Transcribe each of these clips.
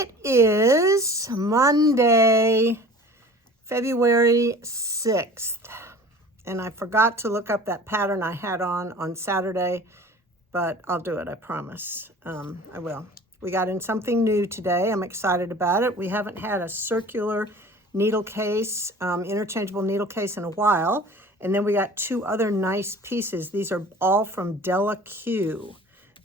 It is Monday, February 6th, and I forgot to look up that pattern I had on Saturday, but I'll do it, I promise. I will. We got in something new today. I'm excited about it. We haven't had a circular needle case, interchangeable needle case in a while, and then we got two other nice pieces. These are all from Bella Q.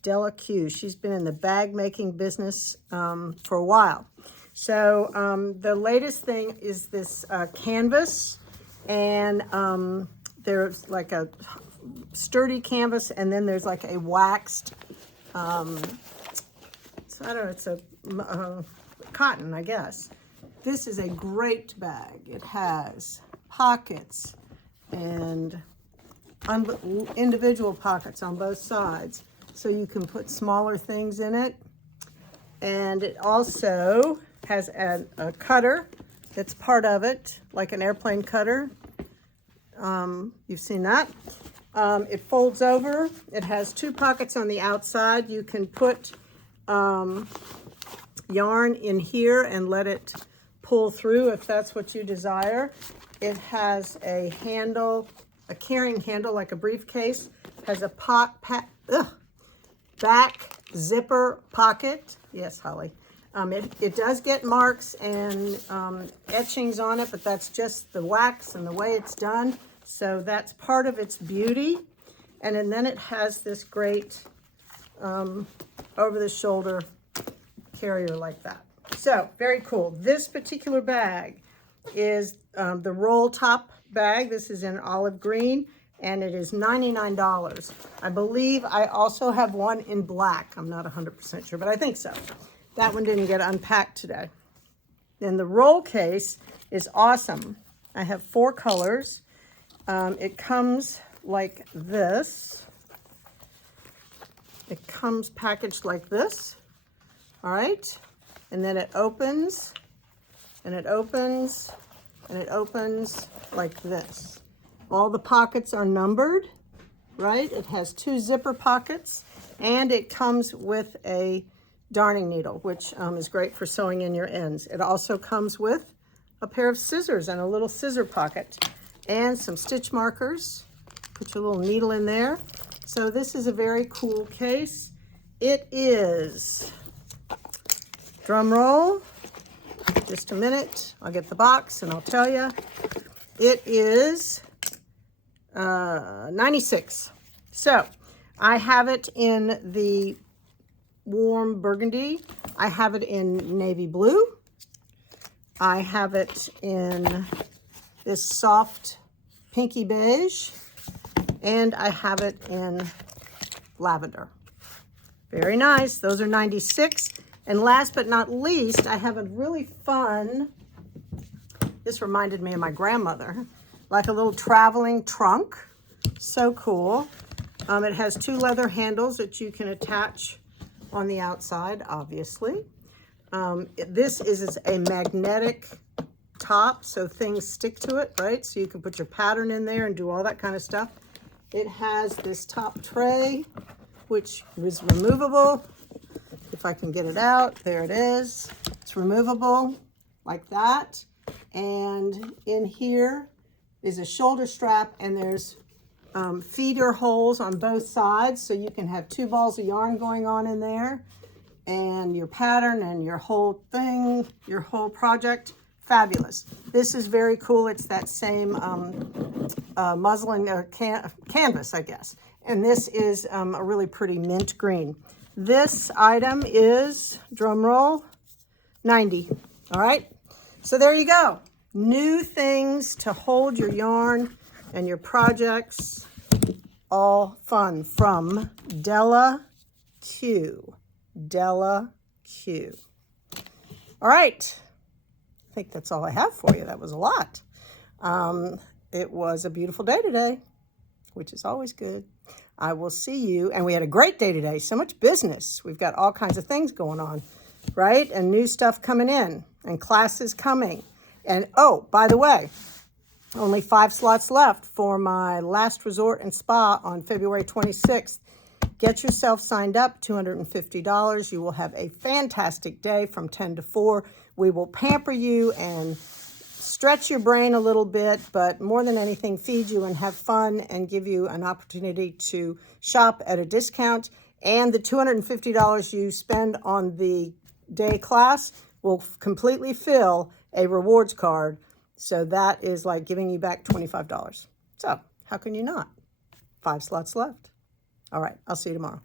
Della Q. She's been in the bag making business for a while. So the latest thing is this canvas, and there's like a sturdy canvas, and then there's like a waxed, so I don't know, it's a cotton, I guess. This is a great bag. It has pockets and individual pockets on both sides, so you can put smaller things in it. And it also has a cutter that's part of it, like an airplane cutter. You've seen that. It folds over. It has two pockets on the outside. You can put yarn in here and let it pull through if that's what you desire. It has a handle, a carrying handle like a briefcase. Has a back zipper pocket. Yes, Holly. It does get marks and etchings on it, but that's just the wax and the way it's done. So that's part of its beauty. And then it has this great over-the-shoulder carrier like that. So very cool. This particular bag is the roll top bag. This is in olive green, and it is $99. I believe I also have one in black. I'm not 100% sure, but I think so. That one didn't get unpacked today. Then the roll case is awesome. I have 4 colors. It comes like this. It comes packaged like this. All right. And then it opens, and it opens, and it opens like this. All the pockets are numbered, right? It has 2 zipper pockets, and it comes with a darning needle, which is great for sewing in your ends. It also comes with a pair of scissors and a little scissor pocket and some stitch markers. Put your little needle in there. So this is a very cool case. It is, drum roll, just a minute. I'll get the box and I'll tell you. It is 96. So I have it in the warm burgundy. I have it in navy blue. I have it in this soft pinky beige, and I have it in lavender. Very nice. Those are 96. And last but not least, I have a really fun, this reminded me of my grandmother, like a little traveling trunk. So cool. It has 2 leather handles that you can attach on the outside, obviously. This is a magnetic top, so things stick to it, right? So you can put your pattern in there and do all that kind of stuff. It has this top tray, which is removable. If I can get it out, there it is. It's removable like that. And in here is a shoulder strap, and there's feeder holes on both sides, so you can have 2 balls of yarn going on in there, and your pattern and your whole thing, your whole project. Fabulous. This is very cool. It's that same muslin canvas, I guess. And this is a really pretty mint green. This item is, drum roll, 90. All right. So there you go. New things to hold your yarn and your projects. All fun from Della Q. Della Q. All right. I think that's all I have for you. That was a lot. It was a beautiful day today, which is always good. I will see you. And we had a great day today. So much business. We've got all kinds of things going on, right? And new stuff coming in and classes coming. And oh, by the way, only 5 slots left for my last resort and spa on February 26th. Get yourself signed up, $250. You will have a fantastic day from 10 to 4. We will pamper you and stretch your brain a little bit, but more than anything, feed you and have fun and give you an opportunity to shop at a discount. And the $250 you spend on the day class will completely fill a rewards card. So that is like giving you back $25. So how can you not? 5 slots left. All right, I'll see you tomorrow.